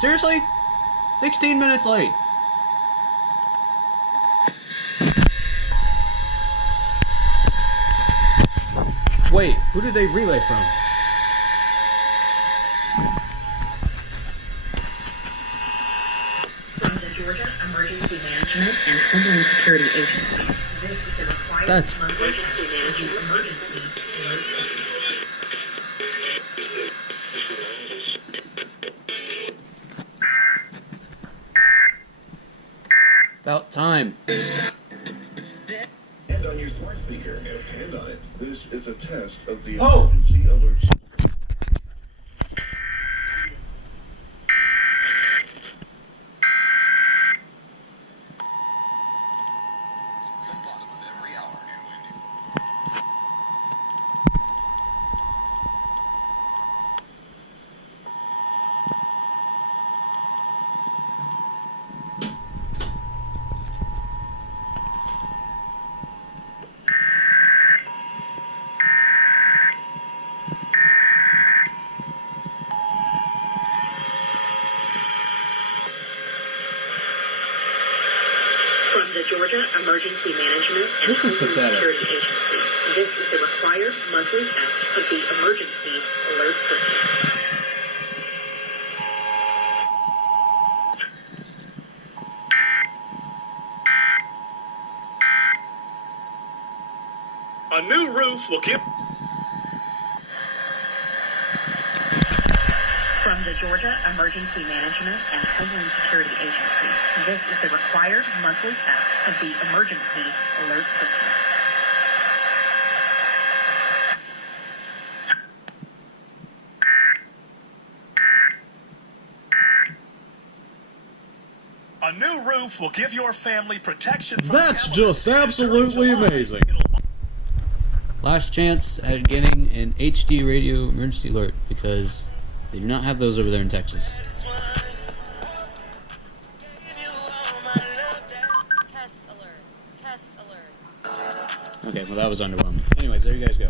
Seriously? 16 minutes late. Wait, who did they relay from? From the Georgia Emergency Management and Homeland Security Agency. This is the required emergency management emergency alert. About time. And on your smart speaker, and on it. This is a test of the Oh! emergency alert. From the Georgia Emergency Management and This is Homeland pathetic. Security Agency. This is the required monthly test of the emergency alert system. A new roof will give... From the Georgia Emergency Management and Homeland Security Agency. This is the required monthly test of the emergency alert system. A new roof will give your family protection from That's the just elements. And absolutely during July, amazing. Last chance at getting an HD radio emergency alert because they do not have those over there in Texas. Test alert. Test alert. Okay, well that was underwhelming. Anyways, there you guys go.